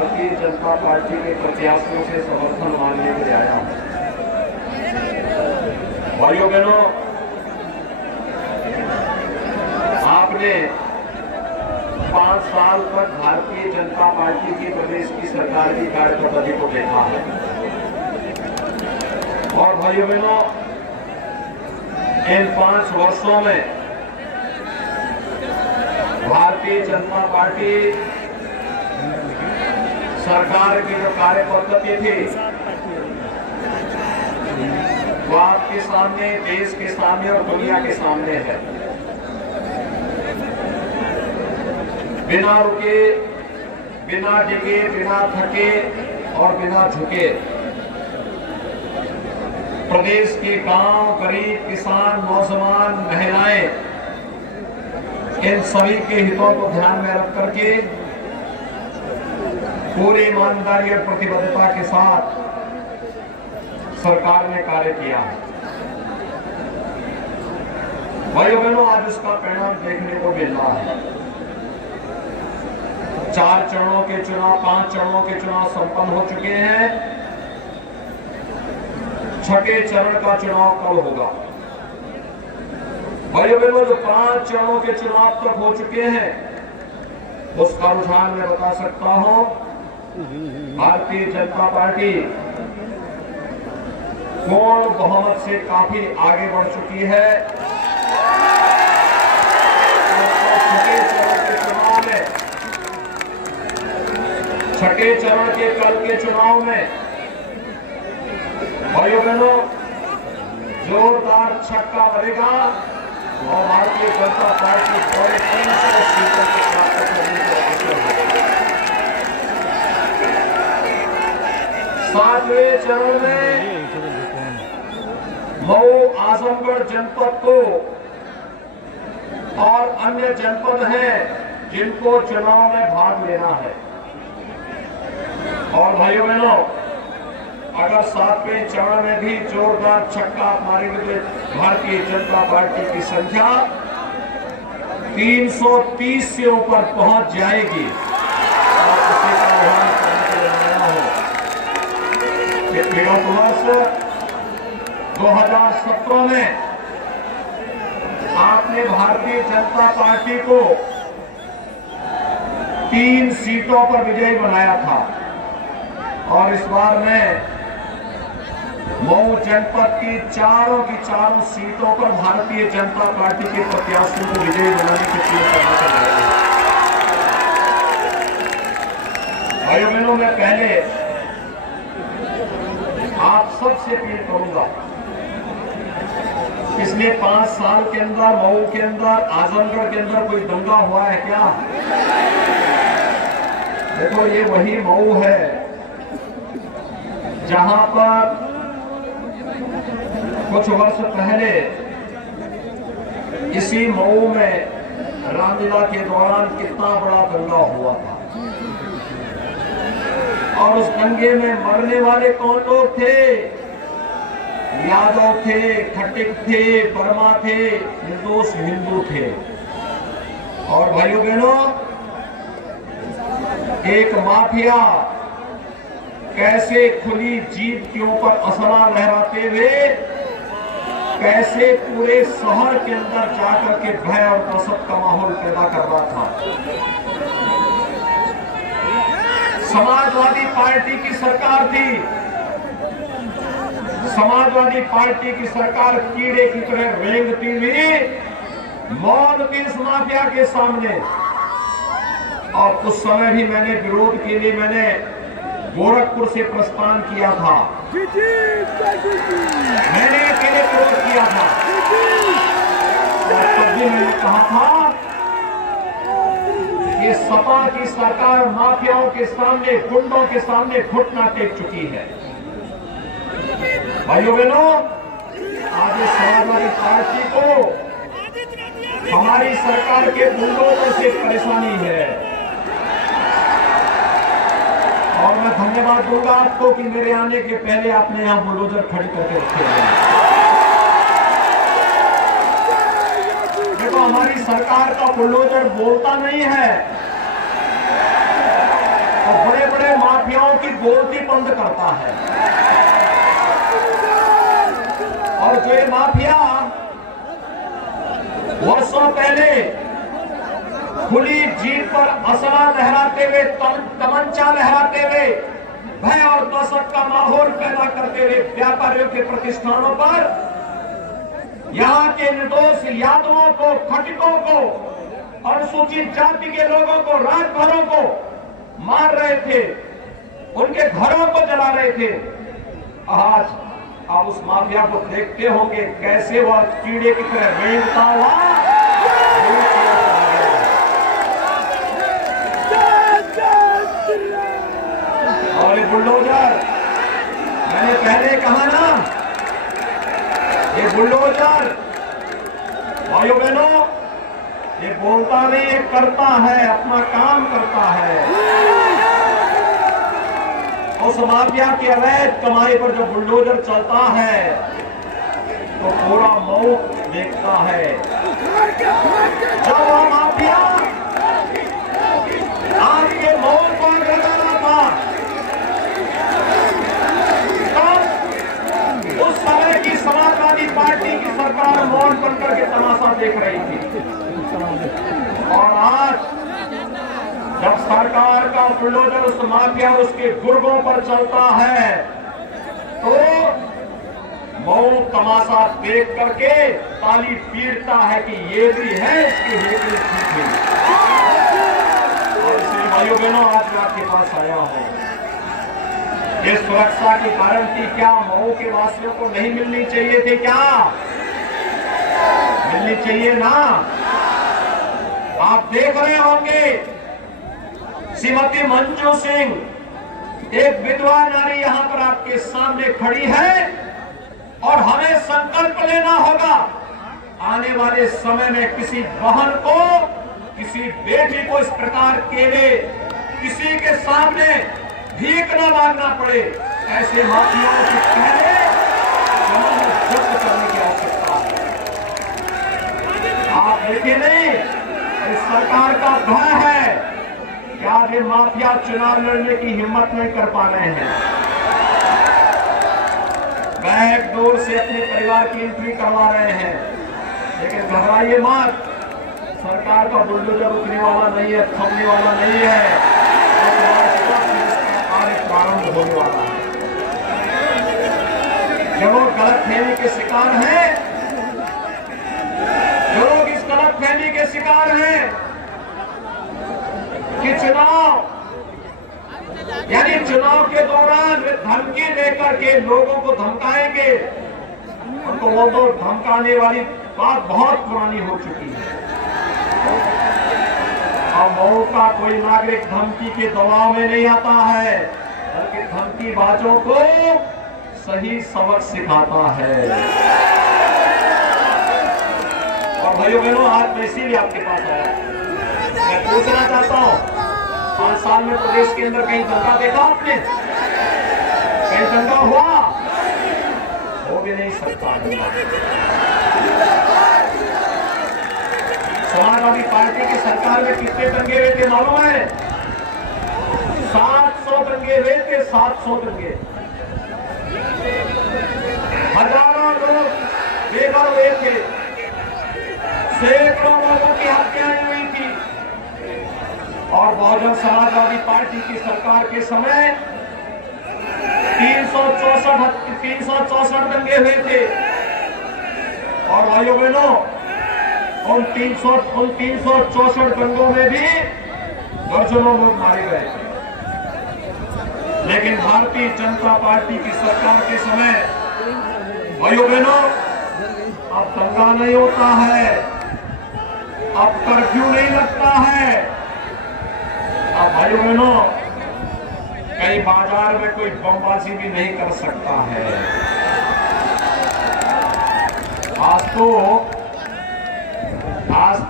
Bharatiya Janata party के प्रत्याशियों से समर्थन मांगने के लिए आया हूं। भाइयों बहनों, आपने 5 साल तक भारतीय जनता पार्टी की प्रदेश की सरकार की कार्यप्रणाली को देखा है और भाइयों बहनों, इन 5 वर्षों में भारतीय जनता पार्टी सरकार की जो कार्य पद्धति थी वो आपके सामने, देश के सामने और दुनिया के सामने है। बिना रुके, बिना डिगे, बिना थके और बिना झुके प्रदेश के गांव, गरीब, किसान, नौजवान, महिलाएं, इन सभी के हितों को ध्यान में रख करके पूरी ईमानदारी और प्रतिबद्धता के साथ सरकार ने कार्य किया है। भाइयों बहनों, आज उसका परिणाम देखने को मिल रहा है। 4 चरणों के चुनाव, 5 चरणों के चुनाव संपन्न हो चुके हैं। 6ठे चरण का चुनाव कब होगा? भाइयों बहनों, जो 5 चरणों के चुनाव तक हो चुके हैं उसका रुझान मैं बता सकता हूं। भारतीय जनता पार्टी पूर्ण बहुमत से काफी आगे बढ़ चुकी है। 6ठे चरण के कल के चुनाव में भाइयों बहनों जोरदार छक्का बनेगा और भारतीय जनता पार्टी 300 सीटों को प्राप्त करने के अवसर है। 7वें चरण में मऊ, आजमगढ़ जनपद को और अन्य जनपद हैं जिनको चुनाव में भाग लेना है। और भाइयों बहनों, अगर 7वें चरण में भी जोरदार छक्का मारेंगे तो भारतीय जनता पार्टी की संख्या 330 से ऊपर पहुंच जाएगी। और उसी का आह्वान करने के लिए आया हूं कि विगत वर्ष 2017 में आपने भारतीय जनता पार्टी को 3 सीटों पर विजयी बनाया था और इस बार में मऊ जनपद की चारों सीटों पर भारतीय जनता पार्टी के प्रत्याशियों को विजयी बनाने की अपील करना चाहता हूं। भाइयों बहनों, मैं पहले आप सबसे अपील करूंगा, पिछले 5 साल के अंदर मऊ के अंदर, आजमगढ़ के अंदर कोई दंगा हुआ है क्या? देखो, ये वही मऊ है जहां पर कुछ वर्ष पहले इसी मऊ में रामलीला के दौरान कितना बड़ा दंगा हुआ था और उस दंगे में मरने वाले कौन लोग थे? यादव थे, खटिक थे, वर्मा थे, निर्दोष हिंदू थे। और भाइयों बहनों, एक माफिया कैसे खुली जीप के ऊपर असला लहराते हुए कैसे पूरे शहर के अंदर जाकर के भय और दहशत का माहौल पैदा कर रहा था। समाजवादी पार्टी की सरकार थी। समाजवादी पार्टी की सरकार कीड़े की तरह रेंगती हुई मौन थी इस माफिया के सामने। और उस समय भी मैंने विरोध के लिए गोरखपुर से प्रस्थान किया था। मैंने अकेले विरोध किया था। तब भी मैंने कहा था कि सपा की सरकार माफियाओं के सामने, गुंडों के सामने घुटना टेक चुकी है। भाइयों बहनों, आज समाजवादी पार्टी को हमारी सरकार के गुंडों से परेशानी है और मैं धन्यवाद दूंगा आपको कि मेरे आने के पहले आपने यहां बुलडोजर खड़ी करके रखे हैं। देखो, हमारी सरकार का बुलडोजर बोलता नहीं है और बड़े बड़े माफियाओं की बोलती बंद करता है। और जो ये माफिया वर्षों पहले खुली जीप पर असला लहराते हुए, तमंचा लहराते हुए भय और दहशत का माहौल पैदा करते हुए व्यापारियों के प्रतिष्ठानों पर यहां के निर्दोष यादवों को, खटिकों को, अनुसूचित जाति के लोगों को, राजभरों को मार रहे थे, उनके घरों को जला रहे थे। आज आप उस माफिया को देखते होंगे कैसे वह कीड़े की तरह रेंगता हुआ। और ये बुलडोजर, मैंने पहले कहा ना, ये बुलडोजर भाइयों बहनों, ये बोलता नहीं, ये करता है, अपना काम करता है। उस माफिया की अवैध कमाई पर जब बुलडोजर चलता है तो पूरा मऊ देखता है। जब वह माफिया आपके मऊ को आगे डाला था, तब उस समय की समाजवादी पार्टी की सरकार मौन बनकर के तमाशा देख रही थी। और आज जब सरकार का बुलडोजर उस माफिया उसके गुर्गों पर चलता है तो मऊ तमाशा देख करके ताली पीटता है कि ये भी है, इसकी हेकड़ी ठीक है। और इसलिए भाइयों बहनों, आज मैं आपके पास आया हूं। ये सुरक्षा की गारंटी क्या मऊ के वासियों को नहीं मिलनी चाहिए थी? क्या मिलनी चाहिए ना? आप देख रहे होंगे श्रीमती मंजू सिंह, एक विधवा नारी यहां पर आपके सामने खड़ी है और हमें संकल्प लेना होगा आने वाले समय में किसी बहन को, किसी बेटी को इस प्रकार केवल किसी के सामने भीख न मांगना पड़े। ऐसे माफियाओं से पहले जमानत जब्त करने की आवश्यकता है। आप देखिए नहीं, इस सरकार का भय है कि आज ये माफिया चुनाव लड़ने की हिम्मत नहीं कर पा रहे हैं। बैकडोर से अपने परिवार की एंट्री करवा रहे हैं। लेकिन घबराइए मत, सरकार का बुलडोजर रुकने वाला नहीं है, थमने वाला नहीं है। कार्य प्रारंभ होने वाला है। जो लोग गलतफहमी के शिकार हैं, जो लोग इस गलतफहमी के शिकार हैं कि चुनाव यानी चुनाव के दौरान वे धमकी देकर के लोगों को धमकाएंगे, उनको वो तो धमकाने वाली बात बहुत पुरानी हो चुकी है। अब मऊ का कोई नागरिक धमकी के दबाव में नहीं आता है, बल्कि धमकी बाजों को सही सबक सिखाता है। और भाइयों बहनों, आज मैं इसीलिए आपके पास आया। मैं पूछना चाहता हूं, 5 साल में प्रदेश के अंदर कहीं दंगा देखा आपने? कहीं दंगा हुआ? हो भी नहीं सकता। समाजवादी पार्टी की सरकार में कितने दंगे हुए थे मालूम है? 700 दंगे हुए थे, 700 दंगे। हजारों लोग बेघर हुए थे, सैकड़ों लोगों की हत्याएं हुई थी। और बहुजन समाजवादी पार्टी की सरकार के समय 364 दंगे हुए थे। और भाइयों बहनों, उन 364 दंगों में भी दर्जनों लोग मारे गए थे। लेकिन भारतीय जनता पार्टी की सरकार के समय भाइयों बहनों, अब दंगा नहीं होता है, अब कर्फ्यू नहीं लगता है। अब भाइयों बहनों, कहीं बाजार में कोई बमबाजी भी नहीं कर सकता है। आज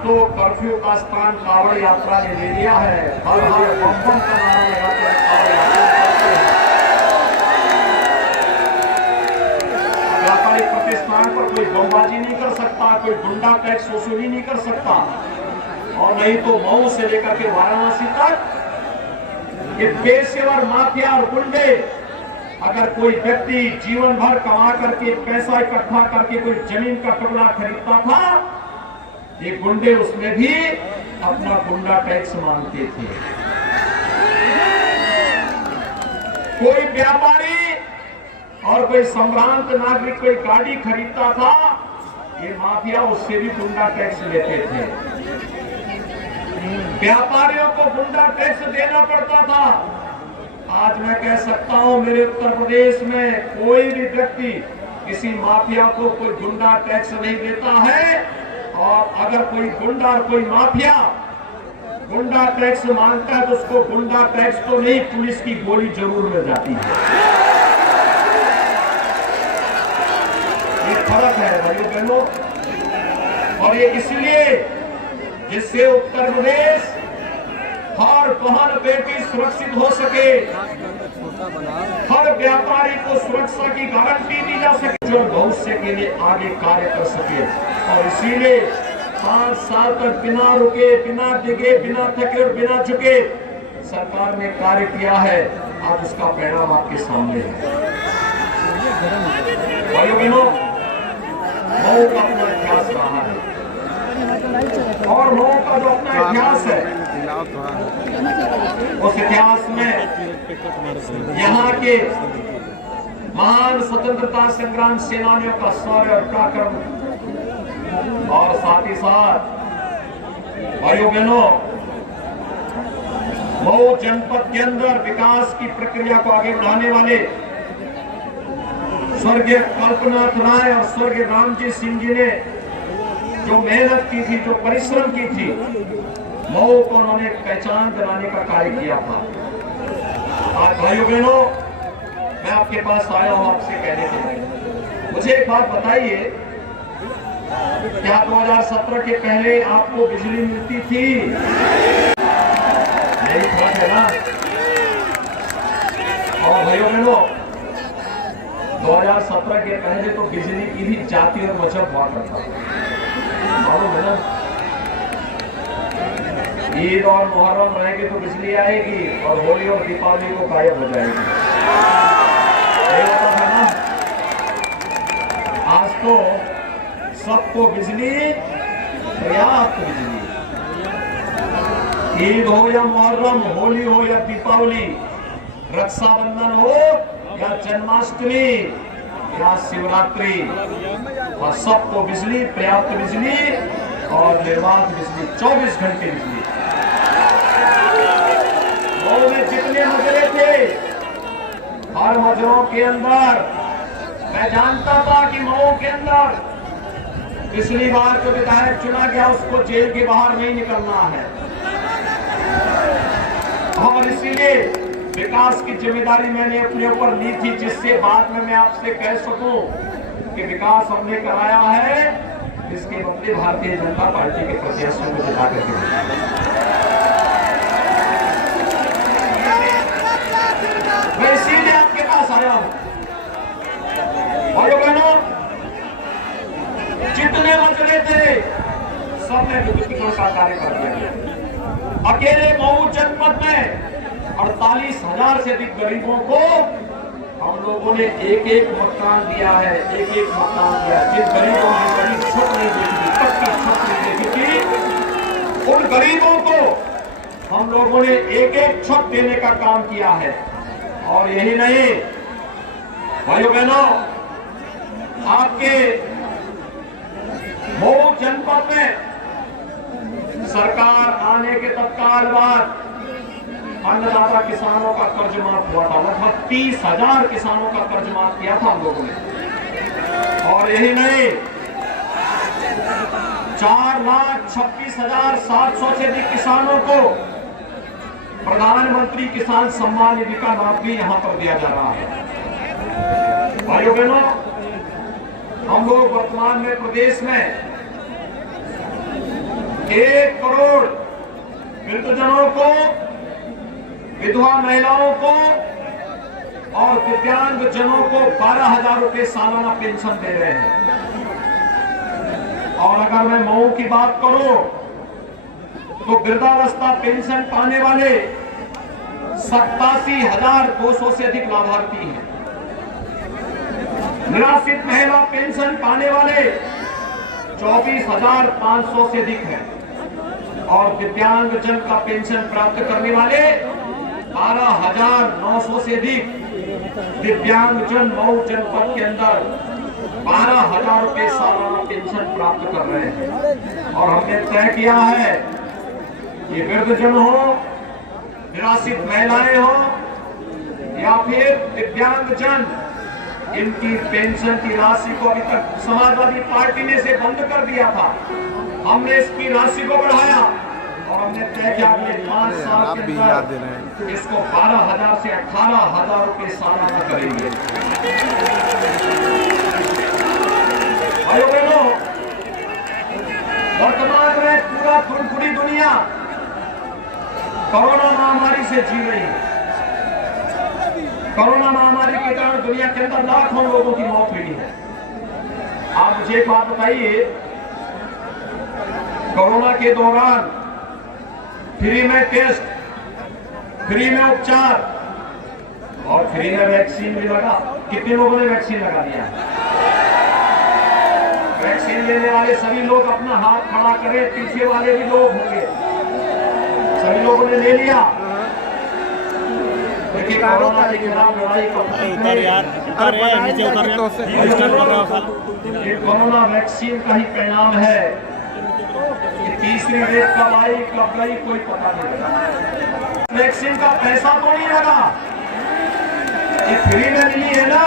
तो कर्फ्यू का स्थान कांवड़ यात्रा ने ले लिया है। हर हर बम बम का नारा लगाते हैं, कांवड़ यात्रा। व्यापारिक प्रतिष्ठान पर कोई बमबाजी नहीं कर सकता, कोई गुंडा टैक्स वसूली नहीं कर सकता। और नहीं तो मऊ से लेकर के वाराणसी तक ये पेशेवर माफिया और गुंडे, अगर कोई व्यक्ति जीवन भर कमा करके पैसा इकट्ठा करके कोई जमीन का टुकड़ा खरीदता था, ये गुंडे उसमें भी अपना गुंडा टैक्स मांगते थे। कोई व्यापारी और कोई संभ्रांत नागरिक कोई गाड़ी खरीदता था, ये माफिया उससे भी गुंडा टैक्स लेते थे। व्यापारियों को गुंडा टैक्स देना पड़ता था। आज मैं कह सकता हूं मेरे उत्तर प्रदेश में कोई भी व्यक्ति किसी माफिया को कोई गुंडा टैक्स नहीं देता है, और अगर कोई गुंडा और कोई माफिया गुंडा टैक्स मांगता है तो उसको गुंडा टैक्स तो नहीं, पुलिस की गोली जरूर मिल जाती है। ये फर्क है भाइयों बहनों, और ये इसलिए जिससे उत्तर प्रदेश हर बहन बेटी सुरक्षित हो सके, हर व्यापारी को सुरक्षा की गारंटी दी जा सके, जो भविष्य के लिए आगे कार्य कर सके। और इसीलिए 5 साल तक बिना रुके, बिना डिगे, बिना थके और बिना झुके सरकार ने कार्य किया है। आज उसका परिणाम आपके सामने है। भाइयों बहनों, मऊ का अपना इतिहास रहा है, और मऊ का जो अपना इतिहास है, उस इतिहास में यहाँ के महान स्वतंत्रता संग्राम सेनानियों का शौर्य और पराक्रम, और साथ ही साथ भाइयों बहनों, मऊ जनपद के अंदर विकास की प्रक्रिया को आगे बढ़ाने वाले स्वर्गीय कल्पनाथ राय और स्वर्गीय रामजी सिंह जी ने जो मेहनत की थी, जो परिश्रम की थी, मऊ को उन्होंने पहचान दिलाने का कार्य किया था। आज भाइयों बहनों, मैं आपके पास आया हूं आपसे कहने के लिए, मुझे एक बात बताइए, क्या 2017 के पहले आपको बिजली मिलती थी? यही फर्क है ना। और भाइयों बहनों, 2017 के पहले तो बिजली की भी जाति और मजहब हुआ करता था, मालूम है ना। ईद और मुहर्रम रहेगी तो बिजली आएगी, और होली और दीपावली को गायब हो जाएगी, यही होता था ना। आज तो सबको बिजली, पर्याप्त बिजली, ईद हो या मुहर्रम, होली हो या दीपावली, रक्षाबंधन हो या जन्माष्टमी या शिवरात्रि, और सबको बिजली, पर्याप्त बिजली और निर्बाध बिजली, 24 घंटे बिजली। मऊ में जितने मजरे थे, हर मजरों के अंदर मैं जानता था कि मऊ के अंदर पिछली बार जो विधायक चुना गया उसको जेल के बाहर नहीं निकलना है, और इसीलिए विकास की जिम्मेदारी मैंने अपने ऊपर ली थी, जिससे बाद में मैं आपसे कह सकूं कि विकास हमने कराया है, इसके बदले भारतीय जनता पार्टी के प्रत्याशियों को जिता करके। मैं इसीलिए आपके पास आया हूं। भाइयों बहनों, जितने मसले थे सबने विद्युतीकरण का कार्य कर दिया। अकेले मऊ जनपद में 48,000 से अधिक गरीबों को हम लोगों ने एक मकान दिया है, एक मकान दिया। जिन गरीबों ने बड़ी छत नहीं देखी थी, पक्की छत नहीं देखी थी, उन गरीबों को हम लोगों ने एक छत देने का काम किया है। और यही नहीं भाइयों बहनों, आपके मऊ जनपद में सरकार आने के तत्काल बाद अन्नदाता किसानों का कर्ज माफ हुआ था। लगभग 30,000 किसानों का कर्ज माफ किया था हम लोगों ने। और यही नहीं, 4,26,700 से अधिक किसानों को प्रधानमंत्री किसान सम्मान निधि का लाभ भी यहां पर दिया जा रहा है। भाइयों बहनों, हम लोग वर्तमान में प्रदेश में 1 करोड़ वृद्धजनों को, विधवा महिलाओं को और दिव्यांग जनों को 12,000 रुपए सालाना पेंशन दे रहे हैं। और अगर मैं मऊ की बात करूं तो वृद्धावस्था पेंशन पाने वाले 87,200 से अधिक लाभार्थी हैं। निराश्रित महिला पेंशन पाने वाले 24,500 से अधिक हैं और दिव्यांगजन का पेंशन प्राप्त करने वाले 12,900 से अधिक दिव्यांगजन मऊ जनपद के अंदर 12,000 रुपए सालाना पेंशन प्राप्त कर रहे हैं। और हमने तय किया है कि वृद्धजन हो, निराश्रित महिलाएं हो या फिर दिव्यांगजन, इनकी पेंशन की राशि को अभी तक समाजवादी पार्टी ने इसे बंद कर दिया था। हमने इसकी राशि को बढ़ाया और हमने तय किया कि 5 साल के अंदर इसको 12,000 से 18,000 रुपए सालाना करेंगे। भाइयों बहनों, वर्तमान में पूरी दुनिया कोरोना महामारी से जी रही है। कोरोना महामारी के कारण दुनिया के अंदर लाखों लोगों की मौत हुई है। आप मुझे एक बात बताइए, कोरोना के दौरान फ्री में टेस्ट, फ्री में उपचार और फ्री में वैक्सीन भी लगा। कितने लोगों ने वैक्सीन लगा दिया? वैक्सीन लेने वाले सभी लोग अपना हाथ खड़ा करें, पीछे वाले भी लोग होंगे, सभी लोगों ने ले लिया। देखिए कोरोना के खिलाफ लड़ाई ये कोरोना वैक्सीन का ही परिणाम है कि तीसरी वेव कब आई कब गई कोई पता नहीं लगा। वैक्सीन का पैसा तो नहीं लगा, ये फ्री में मिली है ना।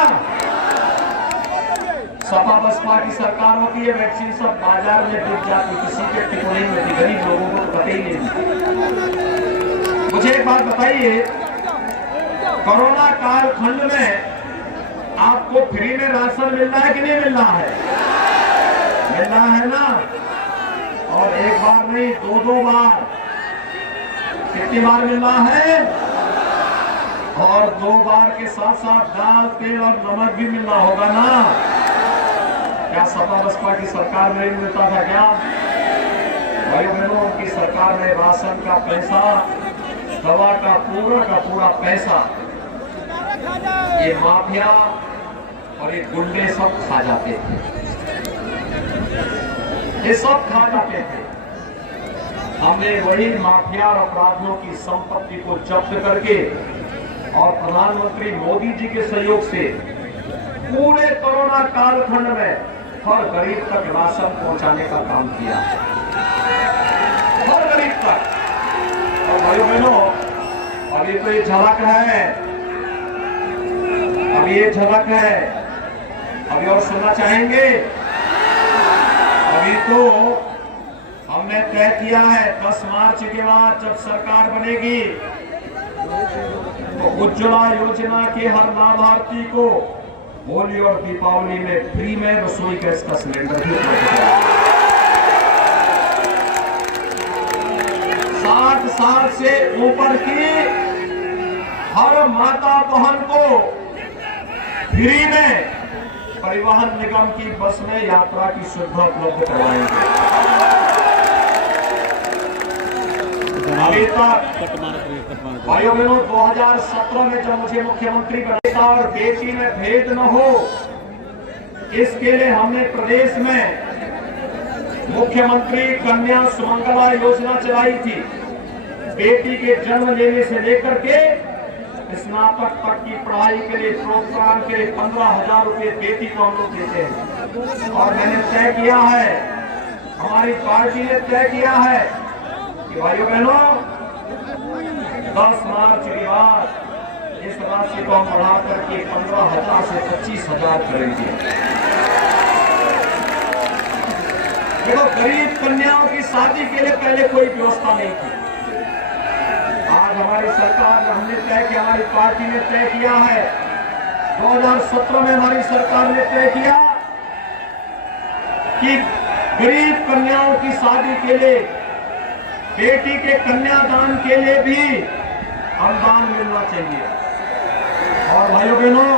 सपा बसपा की सरकार होती है, वैक्सीन सब बाजार में बिक जाती, किसी के टिकने में गरीब लोगों को पता ही नहीं। मुझे एक बात बताइए, कोरोना कालखंड में आपको फ्री में राशन मिल रहा है कि नहीं मिल रहा है? मिल रहा है ना। और एक बार नहीं, 2 बार। कितनी बार मिल रहा है? और 2 बार के साथ साथ दाल, तेल और नमक भी मिल रहा होगा ना। क्या सपा बसपा की सरकार में नहीं मिलता था क्या? भाइयों बहनों, उनकी सरकार में राशन का पैसा, दवा का पूरा पैसा ये माफिया और ये गुंडे सब खा जाते थे, ये सब खा जाते थे। हमने वही माफिया और अपराधियों की संपत्ति को जब्त करके और प्रधानमंत्री मोदी जी के सहयोग से पूरे कोरोना कालखंड में हर गरीब तक राशन पहुंचाने का काम किया, हर गरीब तक। और भाइयों बहनों, अभी तो ये झलक है, अभी ये झलक है, अभी और सुनना चाहेंगे? अभी तो हमने तय किया है 10 मार्च के बाद जब सरकार बनेगी तो उज्ज्वला योजना के हर लाभार्थी को होली और दीपावली में फ्री में रसोई गैस का सिलेंडर भी उपलब्ध कराया। 60 साल से ऊपर की हर माता बहन को फ्री में परिवहन निगम की बस में यात्रा की सुविधा उपलब्ध करवाएंगे। अभी तक भाइयों बहनों, 2017 में जब मुझे मुख्यमंत्री बनाया और बेटी में भेद न हो, इसके लिए हमने प्रदेश में मुख्यमंत्री कन्या सुमंगला योजना चलाई थी। बेटी के जन्म लेने से लेकर के स्नातक तक की पढ़ाई के लिए, प्रोत्साहन के लिए 15,000 रुपए बेटी को हम लोग देते हैं। और मैंने तय किया है, हमारी पार्टी ने तय किया है कि भाइयों बहनों, 10 मार्च के बाद इस राशि को हम बढ़ा करके 15,000 से 25,000 करेंगे। देखो, गरीब कन्याओं की शादी के लिए पहले कोई व्यवस्था नहीं थी। आज हमारी सरकार, हमने तय किया, हमारी पार्टी ने तय किया है, 2017 में हमारी सरकार ने तय किया कि गरीब कन्याओं की शादी के लिए, बेटी के कन्यादान के लिए भी अनुदान मिलना चाहिए। और भाइयों बहनों,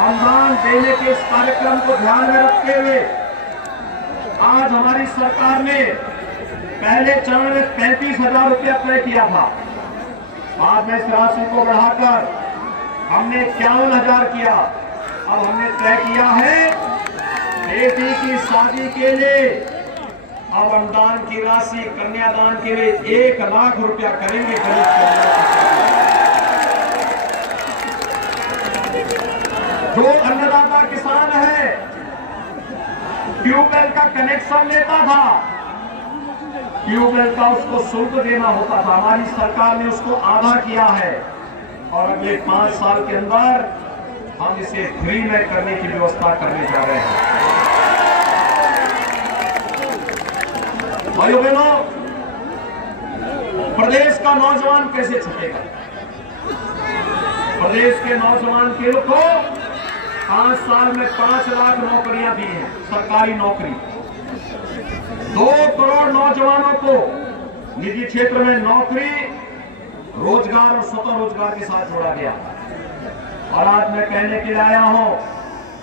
अनुदान देने के इस कार्यक्रम को ध्यान में रखते हुए आज हमारी सरकार ने पहले चरण में 35,000 रुपया तय किया था बाद में इस राशि को बढ़ाकर हमने 51,000 किया। अब हमने तय किया है बेटी की शादी के लिए अब अनुदान की राशि कन्यादान के लिए 1 लाख रुपया करेंगे। जो अन्नदाता किसान है ट्यूबवेल का कनेक्शन लेता था, ट्यूबवेल का उसको शुल्क देना होता था, हमारी सरकार ने उसको आधा किया है और अगले 5 साल के अंदर हम इसे फ्री में करने की व्यवस्था करने जा रहे हैं। भाइयों बहनों, प्रदेश का नौजवान कैसे छुटेगा? प्रदेश के नौजवान के को 5 साल में 5 लाख नौकरियां दी हैं, सरकारी नौकरी। 2 करोड़ नौजवानों को निजी क्षेत्र में नौकरी, रोजगार और स्वतः रोजगार के साथ जोड़ा गया। और आज मैं कहने के लिए आया हूं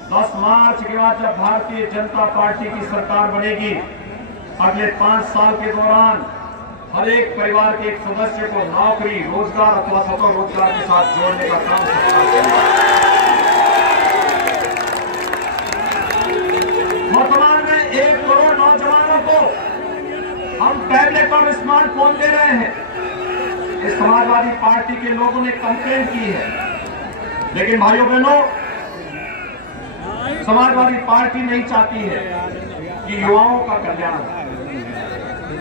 10 मार्च के बाद जब भारतीय जनता पार्टी की सरकार बनेगी, अगले 5 साल के दौरान हर एक परिवार के एक सदस्य को नौकरी, रोजगार अथवा स्वतः रोजगार के साथ जोड़ने का काम वर्तमान में 1 करोड़ नौजवानों को हम टैबलेट और स्मार्टफोन दे रहे हैं। इस समाजवादी पार्टी के लोगों ने कंप्लेंट की है, लेकिन भाइयों बहनों, समाजवादी पार्टी नहीं चाहती है कि युवाओं का कल्याण हो।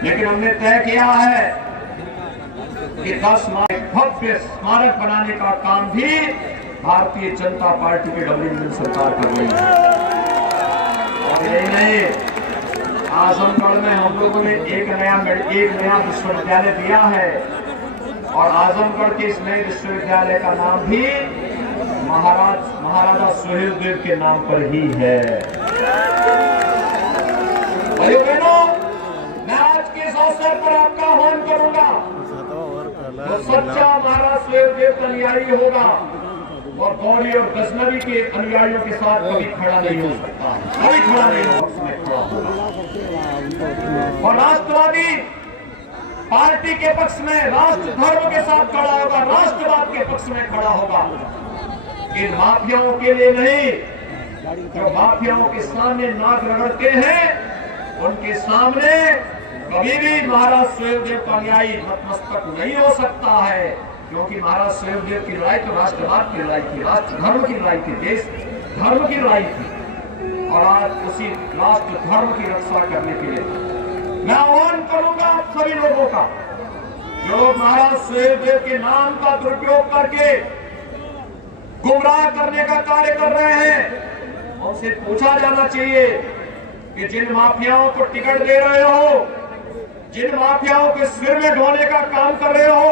लेकिन हमने तय किया है कि 10 भव्य स्मारक बनाने का काम भी भारतीय जनता पार्टी की डबल इंजन सरकार कर रही है। और यही नहीं, आजमगढ़ में हम लोगों ने एक नया विश्वविद्यालय दिया है और आजमगढ़ के इस नए विश्वविद्यालय का नाम भी महाराजा सुहेलदेव के नाम पर ही है। भाइयों बहनों, मैं आज के इस अवसर पर आपका आह्वान करूंगा, जो सच्चा महाराज सुहेलदेव का अनुयायी होगा और गौरी और गजनवी के अनुयायियों के साथ कभी खड़ा नहीं हो सकता, कभी खड़ा नहीं हो सकता। और राष्ट्रवादी पार्टी के पक्ष में, राष्ट्र धर्म के साथ खड़ा होगा, राष्ट्रवाद के पक्ष में खड़ा होगा। इन माफियाओं के लिए नहीं, जो माफियाओं के सामने नाक रगड़ते हैं, उनके सामने कभी भी महाराज सुहेलदेव का अनुयायी नतमस्तक नहीं हो सकता है, क्योंकि महाराज सुहेलदेव की लड़ाई तो राष्ट्रवाद की लड़ाई थी, राष्ट्र धर्म की लड़ाई थी, देश धर्म की लड़ाई थी। और आज उसी राष्ट्र धर्म की रक्षा करने के लिए मैं आह्वान करूंगा आप सभी लोगों का, जो लोग महाराज सुहेलदेव के नाम का दुरुपयोग करके गुमराह करने का कार्य कर रहे हैं, उनसे पूछा जाना चाहिए कि जिन माफियाओं को टिकट दे रहे हो, जिन माफियाओं के सिर में ढोने का काम कर रहे हो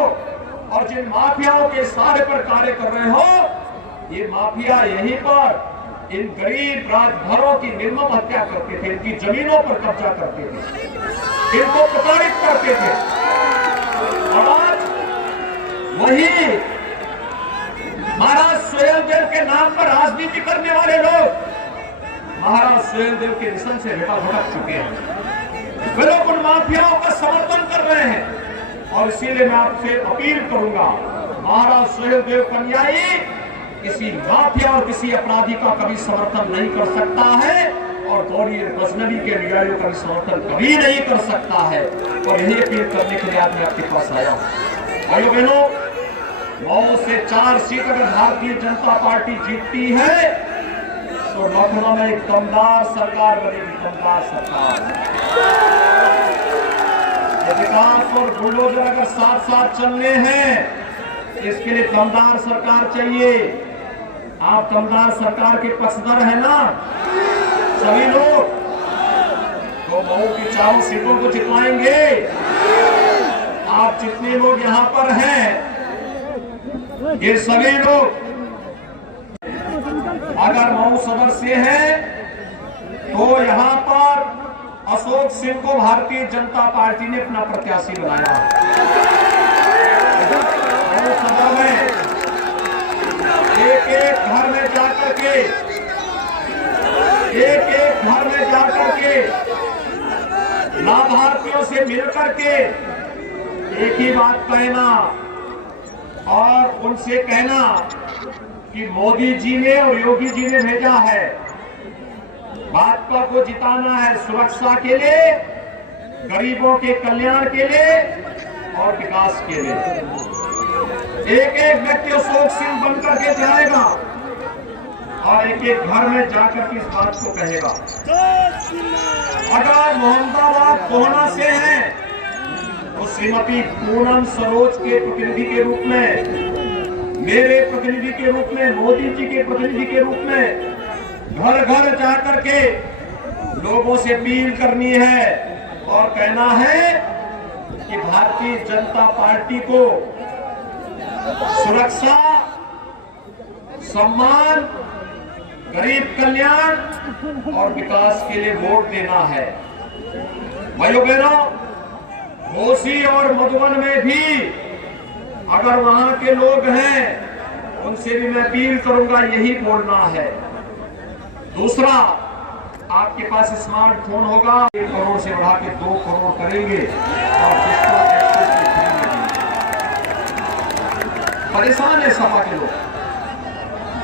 और जिन माफियाओं के सहारे पर कार्य कर रहे हो, ये माफिया यहीं पर इन गरीब राजभरों की निर्मम हत्या करते थे, इनकी जमीनों पर कब्जा करते थे, इनको प्रताड़ित करते थे। और आज वही महाराज सुहेलदेव के नाम पर राजनीति करने वाले लोग महाराज सुहेलदेव के मिशन से भटक चुके हैं। वे लोग उन माफियाओं का समर्थन कर रहे हैं और इसीलिए मैं आपसे अपील करूंगा, महाराज सुहेलदेव का अनुयायी किसी माफिया और किसी अपराधी का कभी समर्थन नहीं कर सकता है और गौरी गजनवी के अनुयायियों का भी समर्थन कभी नहीं कर सकता है। और यही अपील करने के लिए आज मैं आपके पास आया हूं। भाइयों बहनों, 9 से 4 सीट अगर भारतीय जनता पार्टी जीतती है तो लखनऊ में एक दमदार सरकार बनेगी, दमदार सरकार। विकास और बुलडोजर अगर साथ साथ चलने हैं, इसके लिए दमदार सरकार चाहिए। आप दमदार सरकार के पक्षधर है ना सभी लोग, तो मऊ की 4 सीटों को जितवाएंगे। आप जितने लोग यहाँ पर हैं, ये सभी लोग अगर मऊ सदर से हैं तो यहाँ पर अशोक सिंह को भारतीय जनता पार्टी ने अपना प्रत्याशी बनाया। मऊ सदर में एक घर में जाकर के लाभार्थियों से मिलकर के एक ही बात कहना और उनसे कहना कि मोदी जी ने और योगी जी ने भेजा है, भाजपा को जिताना है सुरक्षा के लिए, गरीबों के कल्याण के लिए और विकास के लिए। एक एक व्यक्ति शोकशील बनकर के जाएगा और एक एक घर में जाकर इस बात को कहेगा। अगर मोहम्मदाबाद कोहना से हैं तो श्रीमती पूनम सरोज के प्रतिनिधि के रूप में, मेरे प्रतिनिधि के रूप में, मोदी जी के प्रतिनिधि के रूप में घर घर जाकर के लोगों से अपील करनी है और कहना है कि भारतीय जनता पार्टी को सुरक्षा, सम्मान, गरीब कल्याण और विकास के लिए वोट देना है। भाइयों बहनों, घोसी और मधुबन में भी अगर वहां के लोग हैं उनसे भी मैं अपील करूंगा, यही बोलना है। दूसरा, आपके पास स्मार्टफोन होगा, 1 करोड़ से बढ़ा के 2 करोड़ करेंगे और परेशान है, सपा के लोग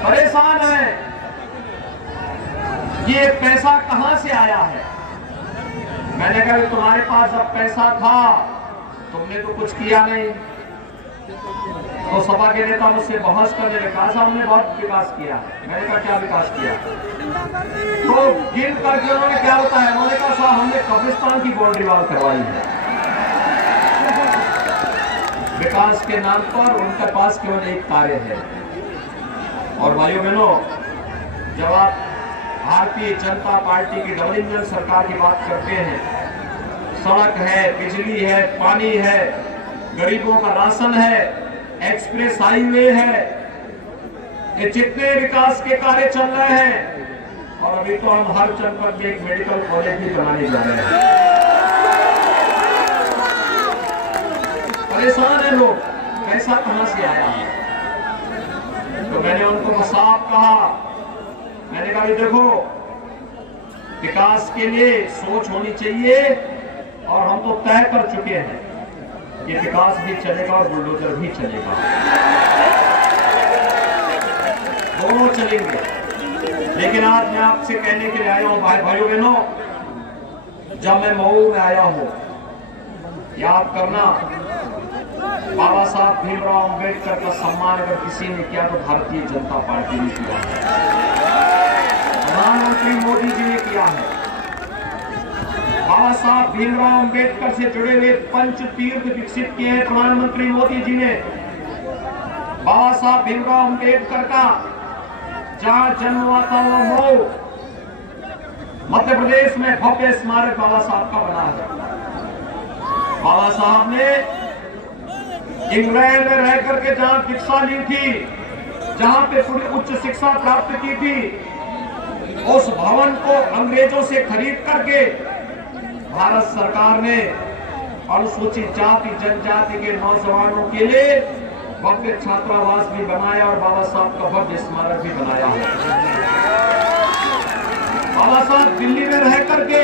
परेशान है। ये पैसा कहां से आया है? मैंने कहा तुम्हारे पास जब पैसा था तुमने तो कुछ किया नहीं। तो सपा के नेता मुझसे बहस करने लगे, कहा हमने बहुत विकास किया। मैंने कहा क्या विकास किया? तो गिन करके उन्होंने क्या बताया? उन्होंने कहा साहब हमने कब्रिस्तान की बाउंड्री वॉल करवाई है। विकास के नाम पर उनके पास केवल एक कार्य है। और भाइयों बहनों, जब आप भारतीय जनता पार्टी की डबल इंजन सरकार की बात करते हैं, सड़क है, बिजली है, पानी है, गरीबों का राशन है, एक्सप्रेस हाईवे है, ये जितने विकास के कार्य चल रहे हैं, और अभी तो हम हर जनपद में एक मेडिकल कॉलेज भी बनाने जा रहे हैं। परेशान है लोग, पैसा कहां से आया है? तो मैंने उनको साफ कहा, मैंने कहा देखो विकास के लिए सोच होनी चाहिए और हम तो तय कर चुके हैं ये विकास भी चलेगा और बुलडोजर भी चलेगा, दोनों चलेंगे। लेकिन आज मैं आपसे कहने के लिए आया हूं भाइयों बहनों, जब मैं मऊ में आया हूं, याद करना बाबा साहब भीमराव अंबेडकर का सम्मान अगर किसी ने किया तो भारतीय जनता पार्टी ने किया है, प्रधानमंत्री मोदी जी ने किया है। बाबा साहब भीमराव अंबेडकर से जुड़े हुए पंच तीर्थ विकसित किए हैं प्रधानमंत्री मोदी जी ने। बाबा साहब भीमराव अंबेडकर का जहां जन्म हुआ था वो मऊ मध्य प्रदेश में भव्य स्मारक बाबा साहब का बना है। बाबा साहब ने इंग्लैंड में रह करके जहां शिक्षा ली थी, जहां पे पूरी उच्च शिक्षा प्राप्त की थी, उस भवन को अंग्रेजों से खरीद करके भारत सरकार ने अनुसूचित जाति जनजाति के नौजवानों के लिए भव्य छात्रावास भी बनाया और बाबा साहब का भव्य स्मारक भी बनाया है। बाबा साहब दिल्ली में रह करके,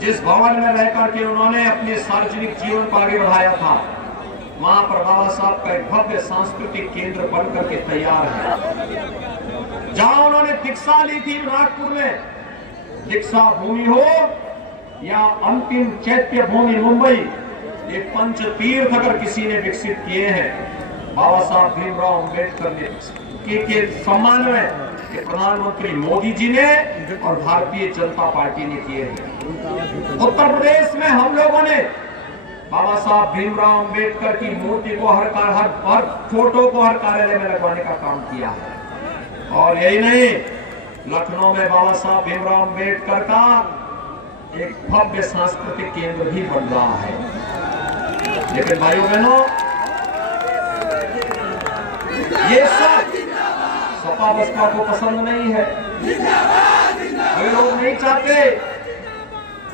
जिस भवन में रह करके उन्होंने अपने सार्वजनिक जीवन को आगे बढ़ाया था, वहां पर बाबा साहब का एक भव्य सांस्कृतिक केंद्र बन करके तैयार है। जहां उन्होंने दीक्षा ली थी नागपुर में, दीक्षा भूमि हो या अंतिम चैत्य भूमि मुंबई, ये पंच तीर्थ अगर किसी ने विकसित किए हैं बाबा साहब भीमराव अंबेडकर ने के सम्मान में, कि प्रधानमंत्री मोदी जी ने और भारतीय जनता पार्टी ने किए हैं। उत्तर प्रदेश में हम लोगों ने बाबा साहब भीमराव अंबेडकर की मूर्ति को हर फोटो को हर कार्यालय में लगवाने का काम किया है। और यही नहीं, लखनऊ में बाबा साहब भीमराव अंबेडकर का एक भव्य सांस्कृतिक केंद्र भी बन रहा है। लेकिन भाइयों बहनों, ये सब सपा बसपा को पसंद नहीं है, वे लोग नहीं चाहते।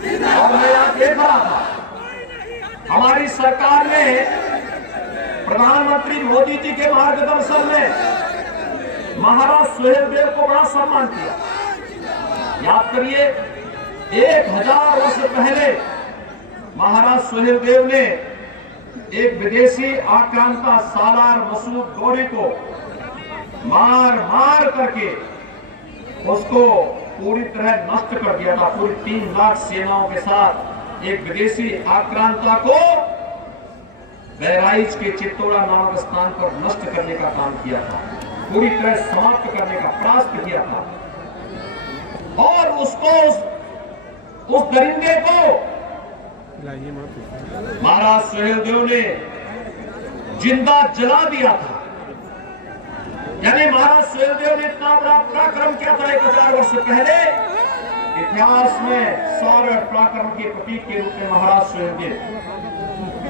और मैं यहाँ देख रहा था, हमारी सरकार ने प्रधानमंत्री मोदी जी के मार्गदर्शन में महाराज सुहेलदेव को बड़ा सम्मान किया। याद करिए, 1000 वर्ष पहले महाराज सुहेलदेव ने एक विदेशी आक्रांता सालार मसूद गौरी को मार मार करके उसको पूरी तरह नष्ट कर दिया था। पूरी 3 लाख सेनाओं के साथ एक विदेशी आक्रांता को बहराइच के चित्तौड़ा नामक स्थान पर नष्ट करने का काम किया था, पूरी तरह समाप्त करने का प्रयास किया था। और उसको उस दरिंदे को महाराज सुहेलदेव ने जिंदा जला दिया था। यानी महाराज सुहेलदेव ने इतना बड़ा पराक्रम किया था 1000 वर्ष पहले। इतिहास में शौर्य पराक्रम के प्रतीक के रूप में महाराज सुहेलदेव।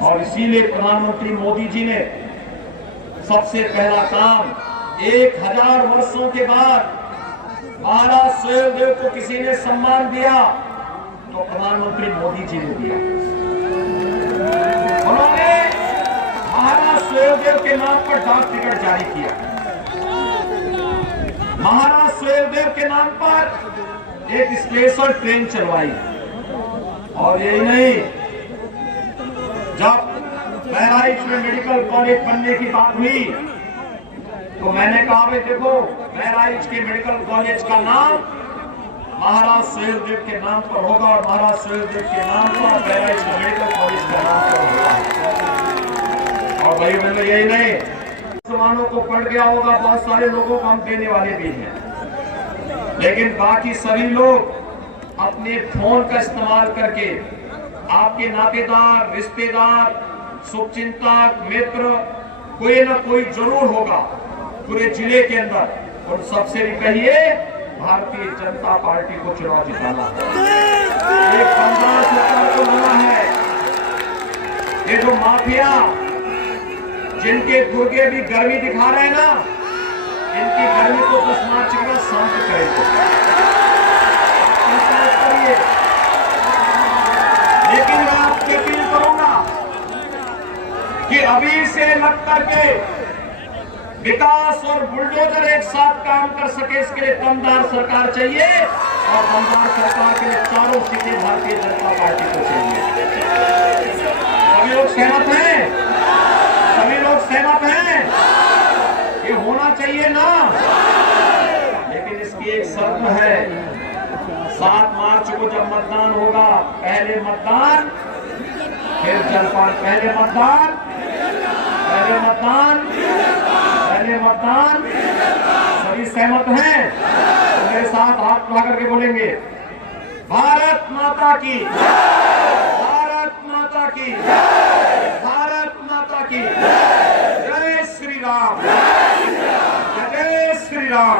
और इसीलिए प्रधानमंत्री मोदी जी ने सबसे पहला काम 1000 वर्षों के बाद महाराज सुहेलदेव को किसी ने सम्मान दिया तो प्रधानमंत्री मोदी जी ने दिया। उन्होंने महाराज सुहेलदेव के नाम पर डाक टिकट जारी किया। महाराज सुहेलदेव के नाम पर एक स्पेशल ट्रेन चलवाई। और यही नहीं, जब बहराइच में मेडिकल कॉलेज बनने की बात हुई तो मैंने कहा भाई देखो, बहराइच के मेडिकल कॉलेज का नाम महाराज सुहेलदेव के नाम पर होगा और महाराज सुहेलदेव के नाम पर बहराइच के मेडिकल कॉलेज का नाम पर होगा। और भाई बहनों, यही नहीं, मुसलमानों को पड़ गया होगा, बहुत सारे लोगों को हम देने वाले भी हैं, लेकिन बाकी सभी लोग अपने फोन का इस्तेमाल करके आपके नातेदार, रिश्तेदार, शुभचिंतक, मित्र कोई ना कोई जरूर होगा पूरे जिले के अंदर, और सबसे भी कहिए भारतीय जनता पार्टी को चुनाव जिताना है। एक पंजाब सरकार को लाना है। ये जो माफिया जिनके गुर्गे भी गर्मी दिखा रहे हैं ना, इनकी गर्मी को 10 मार्च के बाद शांत करेंगे। लेकिन मैं आपसे अपील करूंगा कि अभी से लग करके विकास और बुलडोजर एक साथ काम कर सके, इसके लिए दमदार सरकार चाहिए। और दमदार सरकार के लिए 4 सीटें भारतीय जनता पार्टी को चाहिए। सभी लोग सहमत हैं? सभी लोग सहमत हैं? ये होना चाहिए ना। लेकिन इसकी एक शर्त है, 7 मार्च को जब मतदान होगा, पहले मतदान फिर जलपान। पहले मतदान, पहले मतदान, पहले मतदान। सभी सहमत हैं? तो मेरे साथ हाथ उठा करके बोलेंगे, भारत माता की, भारत माता की, भारत माता की, जय श्री राम, जय श्री राम।